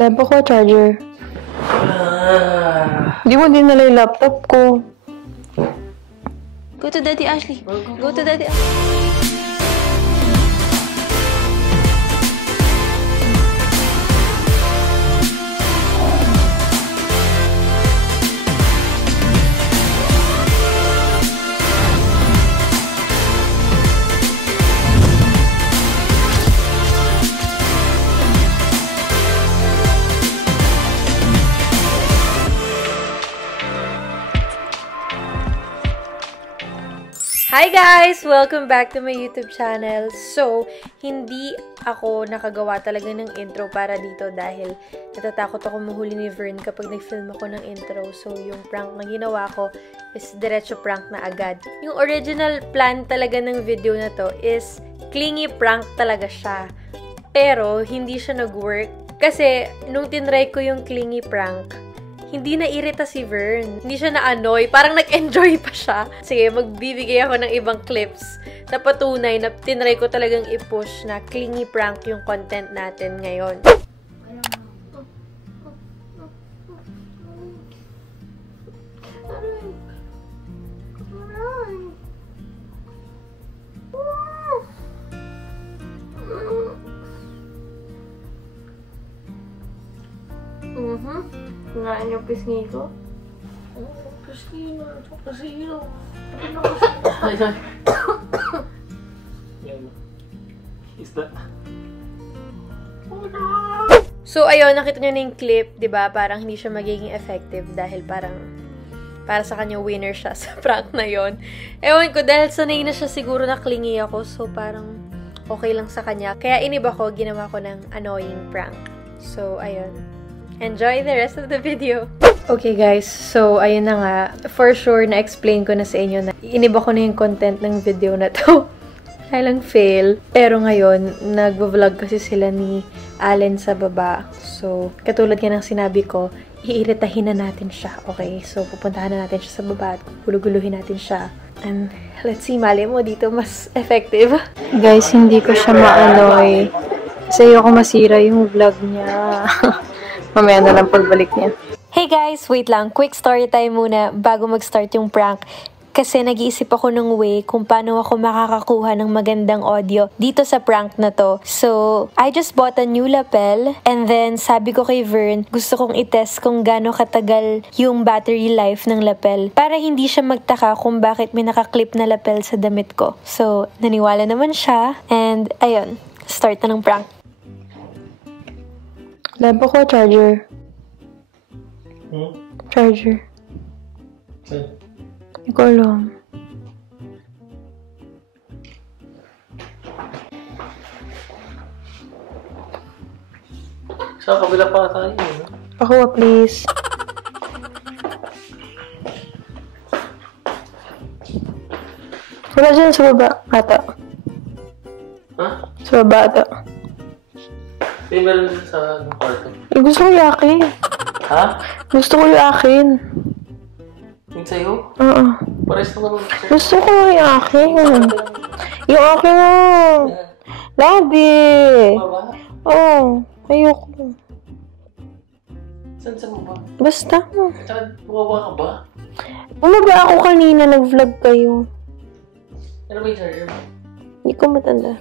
Labo ko, charger. Di mo din nala yung laptop ko. Go to Daddy Ashley. Go to Daddy Ashley. Hi guys! Welcome back to my YouTube channel. So, hindi ako nakagawa talaga ng intro para dito dahil natatakot ako mahuli ni Vern kapag nag-film ako ng intro. So, yung prank na ginawa ko is diretso prank na agad. Yung original plan talaga ng video na to is clingy prank talaga siya. Pero, hindi siya nag-work kasi nung tinry ko yung clingy prank, hindi na-irita si Vern. Hindi siya na-annoy. Parang nag-enjoy pa siya. Sige, magbibigay ako ng ibang clips na patunay na tinry ko talagang i-push na clingy prank yung content natin ngayon. Kunain yung pisngi ko. Pisngi na. Ito kasi yun. Isda. So, ayun, nakita nyo na yung clip, diba? Parang hindi siya magiging effective dahil parang para sa kanya winner siya sa prank na yon. Ewan ko, dahil sanay na siya siguro na clingy ako, so parang okay lang sa kanya. Kaya iniba ko, ginawa ko ng annoying prank. So, ayun. Enjoy the rest of the video. Okay guys, so ayun na nga. For sure, na-explain ko na sa inyo na iniba ko na yung content ng video na to. Kaya lang fail. Pero ngayon, nag-vlog kasi sila ni Allen sa baba. So, katulad nga ng sinabi ko, iiritahin na natin siya. Okay, so pupuntahan na natin siya sa baba at guluguluhin natin siya. And let's see, mali mo dito mas effective. Guys, hindi ko siya ma-annoy. Kasi ayoko masira yung vlog niya. Mamaya na lang pagbalik niya. Hey guys, wait lang. Quick story time muna bago mag-start yung prank. Kasi nag-iisip ako ng way kung paano ako makakakuha ng magandang audio dito sa prank na to. So, I just bought a new lapel and then sabi ko kay Vern, gusto kong itest kung gaano katagal yung battery life ng lapel para hindi siya magtaka kung bakit may nakaklip na lapel sa damit ko. So, naniwala naman siya and ayun, start na ng prank. Labo ko, charger. Charger. Saan? Hindi ko alam. Sa kabila pa tayo, no? Pakuha, please. Wala dyan sa baba, ata. Ha? Sa baba, ata. May meron din sa kwarto. Gusto ko yung akin. Ha? Gusto ko yung akin. Yung sa'yo? Oo. Pares na naman sa'yo. Gusto ko yung akin. Yung akin mo. Labi. Baba? Oo. Ayoko. Saan sa baba? Basta. Tsaka bumaba ka ba? Bumaba ako kanina, nag-vlog kayo. Ano ba yung charger mo? Hindi ko matanda.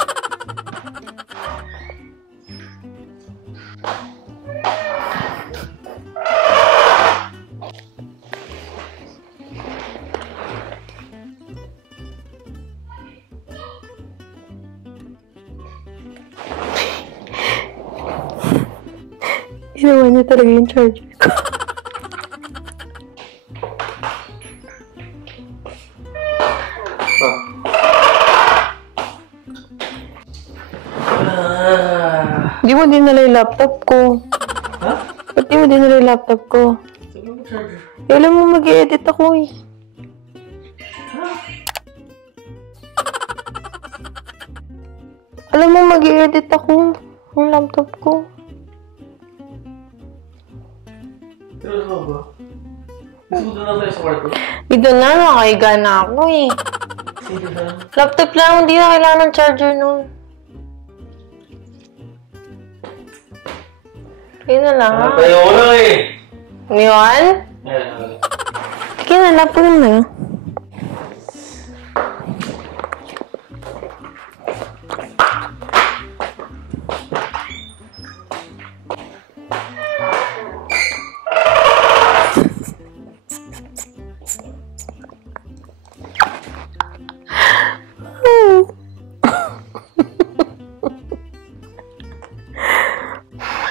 Ginawa niya talaga yung charger ko. Di mo din nala yung laptop ko. Ha? Ba't di mo din nala yung laptop ko? Sabi mo charger. Alam mo mag-i-edit ako eh. Alam mo mag-i-edit ako. Yung laptop ko. Pero ano ba? Gusto ko na tayo sa kwarto? Dito na, nakaiga na ako eh. Sige na. Laptop lang, hindi na kailangan ng charger nun. Yun na lang. Tayo ko lang eh. Ngayon? Kaya na, napulin na.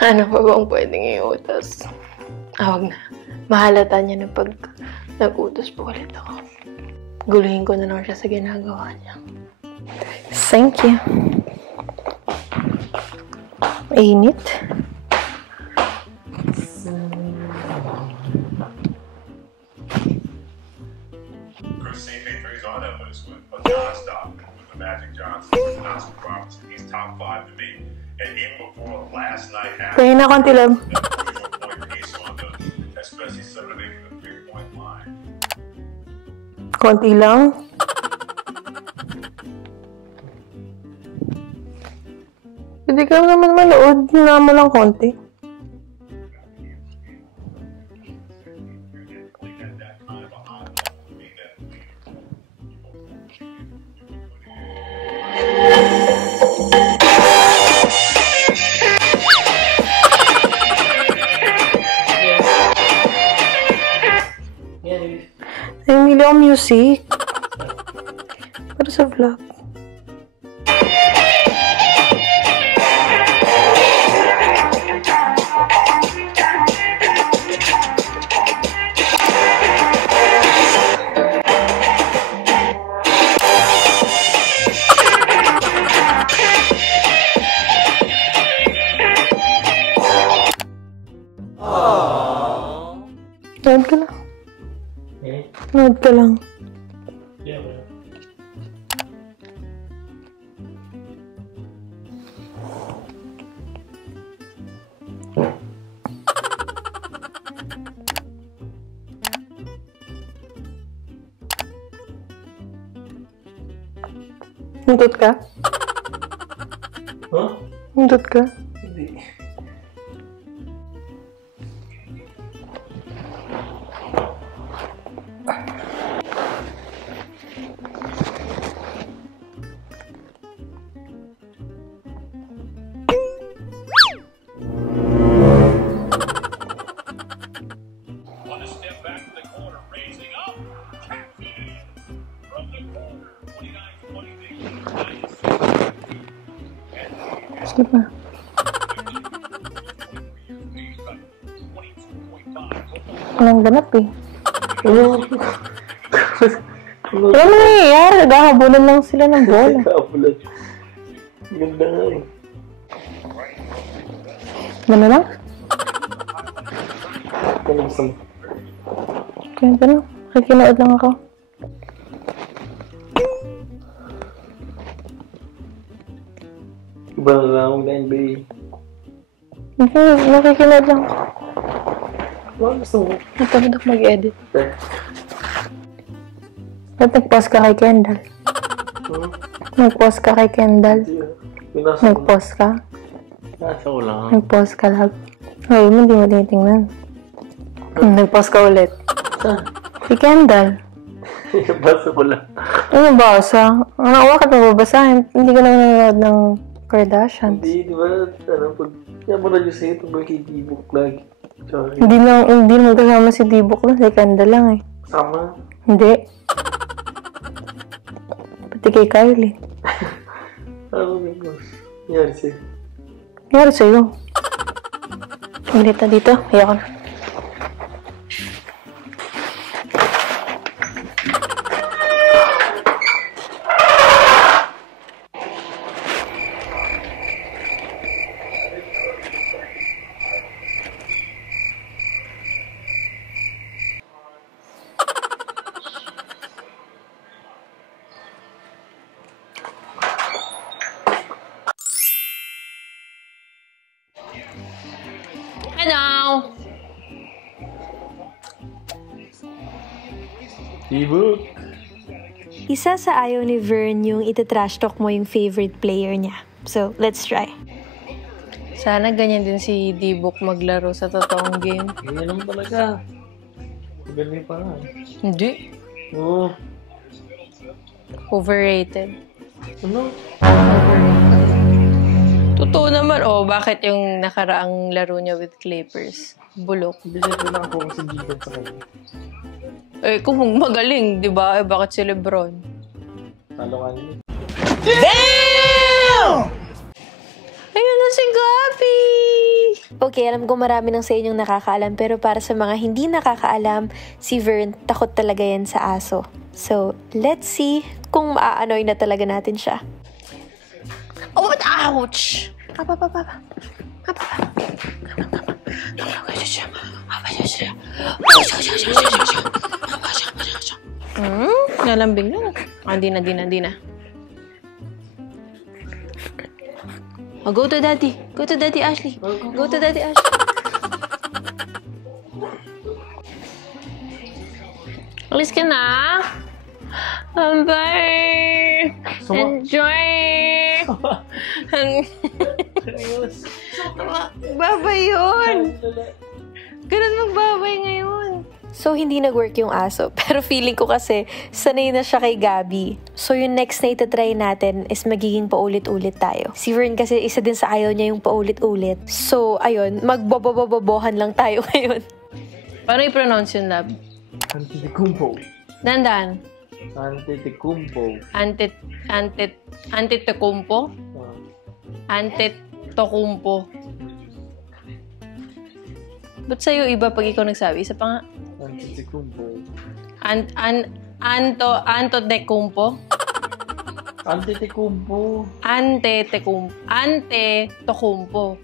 Ano pa bang pwedeng iutos? Huwag na. Mahalata niya na pag nag-utos po ulit ako. Guluhin ko na lang siya sa ginagawa niya. Thank you. Mainit. St. Patrick's on that list but non-stop with the Magic Johnson and Oscar Robertson. He's top 5 to me. And even before last night happened, Kaya na konti lang. especially celebrating the 3-point line. Konti lang. Hindi ka naman manood. Hina mo lang konti. Namili ako music. Para sa vlog. Nood ka lang. Nood ka lang. Yeah, man. Nundot ka? Huh? Nundot ka? Hindi. On a step back to the corner, raising up. Catfield from the corner. 29-20. Sige pa. Walang ganap eh. Wala na nangyayari. Naghahabulan lang sila ng bola. Kapulat. Ganda nga eh. Ganda lang? Ano gusto mo? Ganda lang. Nakikinood lang ako. Iba na lang akong NBA. Nakikinood lang ako. Ano gusto mo? Natamad ako mag-edit. Eh. Ba't nag-post ka kay Kendall? Nag-post ka kay Kendall? Pinasa ko. Nag-post ka? Nasa ko lang. Nag-post ka lang? Ay, hindi mo tinitingnan. Nag-post ka ulit. Saan? Si Kendall. Basa ko lang. Ano basa? Bakit mo babasahin? Hindi ka naman nanonood ng Kardashians. Hindi, di ba? Ano, pag naman na sa'yo tungkol kay D-Book lagi. Sorry. Hindi mo kasama si Dibok lang. Si Kendall lang eh. Sama? Hindi. Pati kay Kylie. Ano na boss? Nangyari sa'yo? Nangyari sa'yo. Ulit na dito. Ayoko na. Hello! D-Book! Isa sa ayaw ni Vern yung itatrash talk mo yung favorite player niya. So, let's try. Sana ganyan din si D-Book maglaro sa totoong game. Ganyan naman talaga. Ganyan pa nga. Hindi. Oo. Overrated. Ano? Totoo naman. Bakit yung nakaraang laro niya with Clippers? Bulok. Hindi siya pinaka-focus sa defense sa kanya. Kung magaling, di ba? Bakit si Lebron? Talo ka niya. Ayun na si Gabi! Okay, alam ko marami ng sa inyong nakakaalam, pero para sa mga hindi nakakaalam, si Vern, takot talaga yan sa aso. So, let's see kung maaanoy na talaga natin siya. Ouch! Nalambing na. Hindi na. Go to daddy. Go to daddy, Ashley. Go to daddy, Ashley. Alis ka na. Bye. Enjoy. Babay yun. Ganun magbabay ngayon. So, hindi nag-work yung aso. Pero feeling ko kasi, sanay na siya kay Gabi. So, yung next na itatry natin is magiging paulit-ulit tayo. Si Vern kasi isa din sa ayaw niya yung paulit-ulit. So, ayun, magbobobobobohan lang tayo ngayon. Paano i-pronounce yung lab? Antetokounmpo. Dandan. Antetokounmpo. Antetokounmpo? Antetokounmpo. Ba't sa'yo iba pag ikaw nagsabi? Isa pa nga. Antetokounmpo. Antetokounmpo? Antetokounmpo. Antetokounmpo.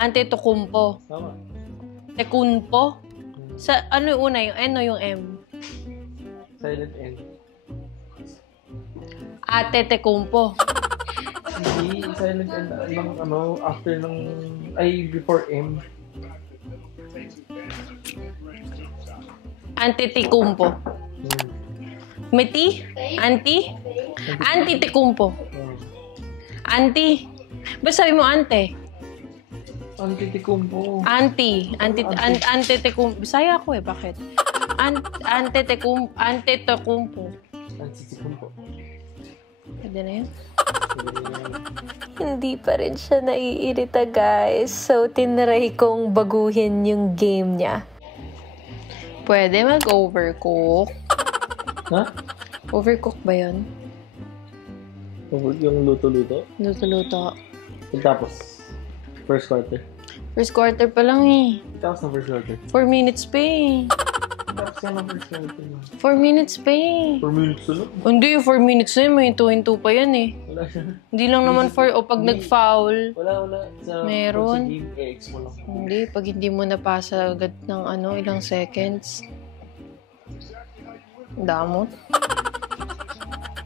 Antetokounmpo. Tama. Tekunpo? Sa ano yung una? Yung N o yung M? Silent N. Atetekumpo. Hindi, silent N lang after ng, before M. Antitikumpo. Meti? Anti? Antitikumpo. Anti? Basta sabi mo ante? Antetokounmpo. Antitikumpo. Bisaya ako bakit? Antetokounmpo. Antetokounmpo. Pwede na yun? Hindi pa rin siya naiirita, guys. So, tinry kong baguhin yung game niya. Pwede mag-overcook. Ha? Overcook ba yun? Yung luto-luto? Luto-luto. Tapos, first quarter. First quarter pa lang eh. Tapos na first quarter. 4 minutes pa eh. Tapos na first quarter. 4 minutes pa eh. 4 minutes na lang? Hindi, 4 minutes na yun. May hinto-hinto pa yan eh. Wala siya. Hindi lang naman pag nag-foul. Wala. Meron. Sa game, X mo lang. Hindi, pag hindi mo napasa agad ng ilang seconds. Damot.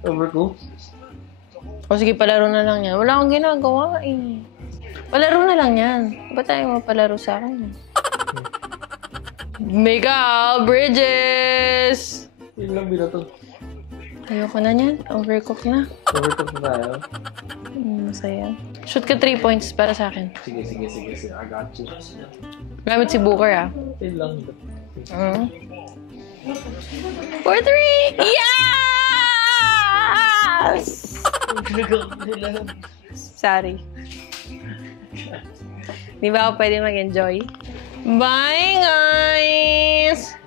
Overcook? O sige, palaro na lang yan. Wala akong ginagawa eh. Palaro na lang yan. Ba't tayo mapalaro sa akin? Miguel Bridges! Yun lang binato. Ayoko na yan. Overcook na. Overcook na tayo. Masaya. Shoot ka 3 points para sa akin. Sige. I got you. Gamit si Booker ah. Yun lang. 4-3! Yes! Sorry. Di ba ako pwede mag-enjoy? Bye, guys!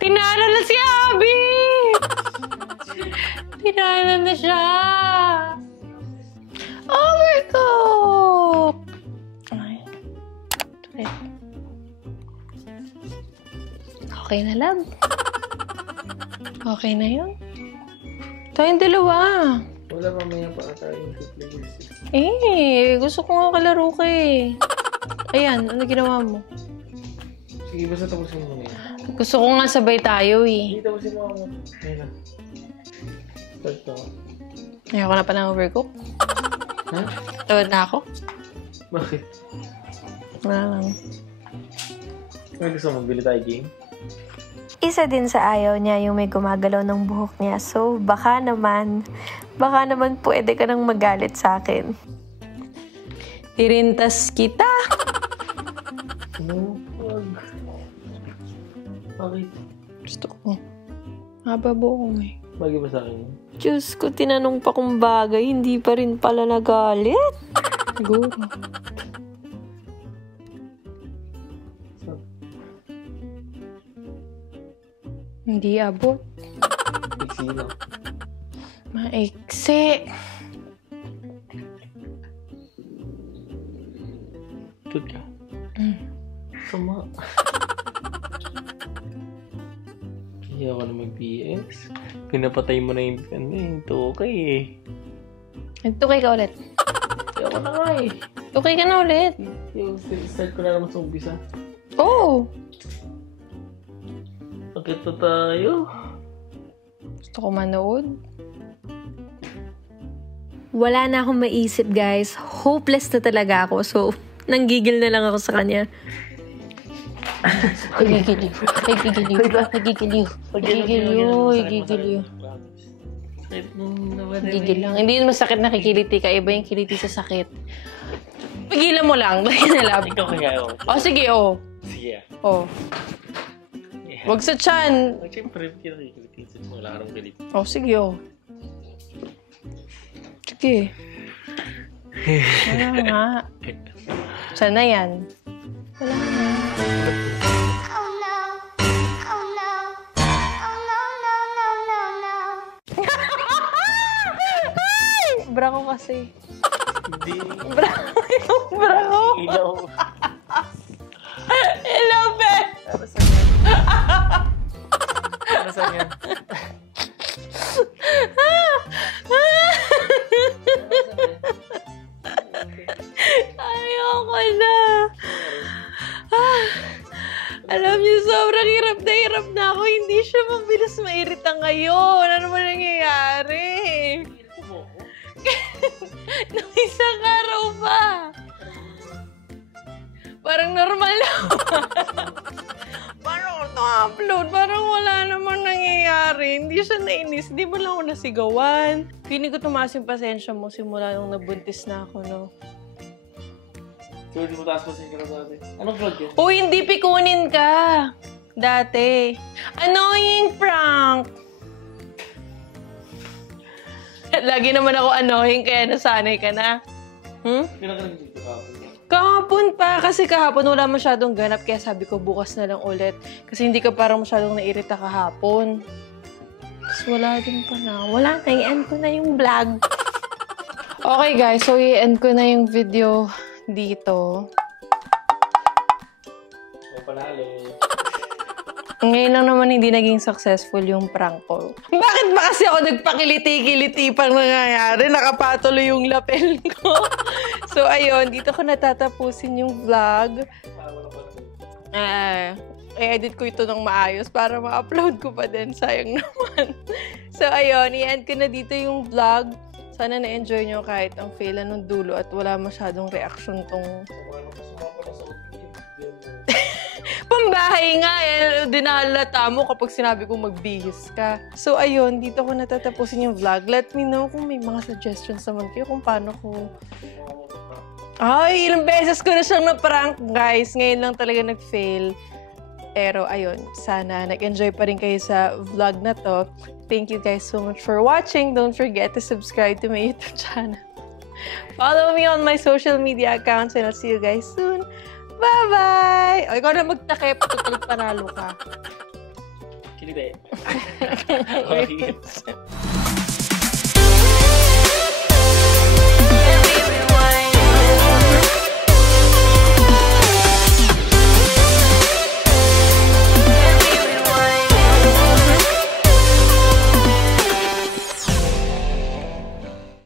Tinalo na si Abby! Tinalo na siya! Overcook! Ay. Okay na lang. Okay na yun. Tayong dalawa. Wala mamaya pa tayong players. Gusto ko nga kalaro ka eh. Ayan, ano ginawa mo? Sige, basta tapusin mo na yan. Gusto ko nga sabay tayo eh. Hindi, tapusin mo ako. Ayun na. Start na ako. Ayoko na pa ng overcook. Ha? Tawad na ako. Bakit? Wala lang. May gusto mo, bili tayo game? Isa din sa ayaw niya yung may gumagalaw ng buhok niya. So, baka naman pwede ka nang magalit sa akin. Tirintas kita. No, wag. Bakit? Gusto ko. Haba buko mo eh. Bagay ba sa akin? Diyos ko, tinanong pa kung bagay, hindi pa rin pala nagalit. Siguro. Hindi abot. Iksi lang. Maiksi. Tut ka. Sama. Kaya ako na mag-PS. Pinapatay mo na yung tukay eh. Nagtukay ka ulit. Kaya ako na nga eh. Tukay ka na ulit. Yung start ko na naman sa umpisa. Oo. Bakit na tayo? Gusto ko manood. Wala na akong maisip, guys. Hopeless na talaga ako. So, nanggigil na lang ako sa kanya. Nagigiliw. Nagigiliw. Nagigiliw. Nagigiliw. Sakit nung naman. Gigil lang. Hindi yun masakit na kikiliti ka. Iba yung kiliti sa sakit. Pagilan mo lang. Dahil na lab. Ikaw kaya ako. Oh, sige, oh. Sige. Oh. Wag sa chan. Siyempre, kinikiliti. Wala ka nang kiliti. Oh, sige, oh. Sige. Wala nga. Sana yan. Wala nga. Oh no. Oh no. Oh no, no, no, no, no. Brako kasi. Hindi. Brako. Ilaw. Hello, Ben. Para saan yan? Para saan yan? Ayoko na. Alam niyo, sobrang hirap na ako. Hindi siya mabilis mairita ngayon. Ano naman nangyayari? Nung isang araw pa. Parang normal lang. Paano ko na-upload? Parang wala naman nangyayari. Hindi siya nainis. Hindi mo lang ako nasigawan. Feeling ko tumaas yung pasensya mo simula nung nabuntis na ako, no? So, hindi mo taas pa siya dati. Anong vlog yun? Uy, hindi pikunin ka. Dati. Annoying prank. Lagi naman ako annoying kaya nasanay ka na. Pinakalang dito kahapon. Kahapon pa. Kasi kahapon wala masyadong ganap. Kaya sabi ko bukas na lang ulit. Kasi hindi ka parang masyadong nairita kahapon. Tapos wala din pala. Wala na. I-end ko na yung vlog. Okay guys. So i-end ko na yung video dito. O, panalo. Ngayon lang naman hindi naging successful yung prank ko. Bakit ba kasi ako nagpakiliti-kiliti pang nangyayari? Nakapatuloy yung lapel ko. So, ayun. Dito ko natatapusin yung vlog. I-edit ko ito ng maayos para ma-upload ko pa din. Sayang naman. So, ayun. I-end ko na dito yung vlog. Sana na-enjoy nyo kahit ang fail nung dulo at wala masyadong reaction tong... Pambahay nga eh. Dinalata mo kapag sinabi kong magbihis ka. So, ayun. Dito ko natatapusin yung vlog. Let me know kung may mga suggestions naman kayo kung paano ko... Ay, ilang beses ko na siyang na-prank, guys. Ngayon lang talaga nag-fail. Pero, ayun. Sana nag-enjoy pa rin kayo sa vlog na to. Thank you guys so much for watching. Don't forget to subscribe to my YouTube channel. Follow me on my social media accounts and I'll see you guys soon. Bye-bye! O, ikaw na magtakip. Tutulit panalo ka. Kilite. Okay.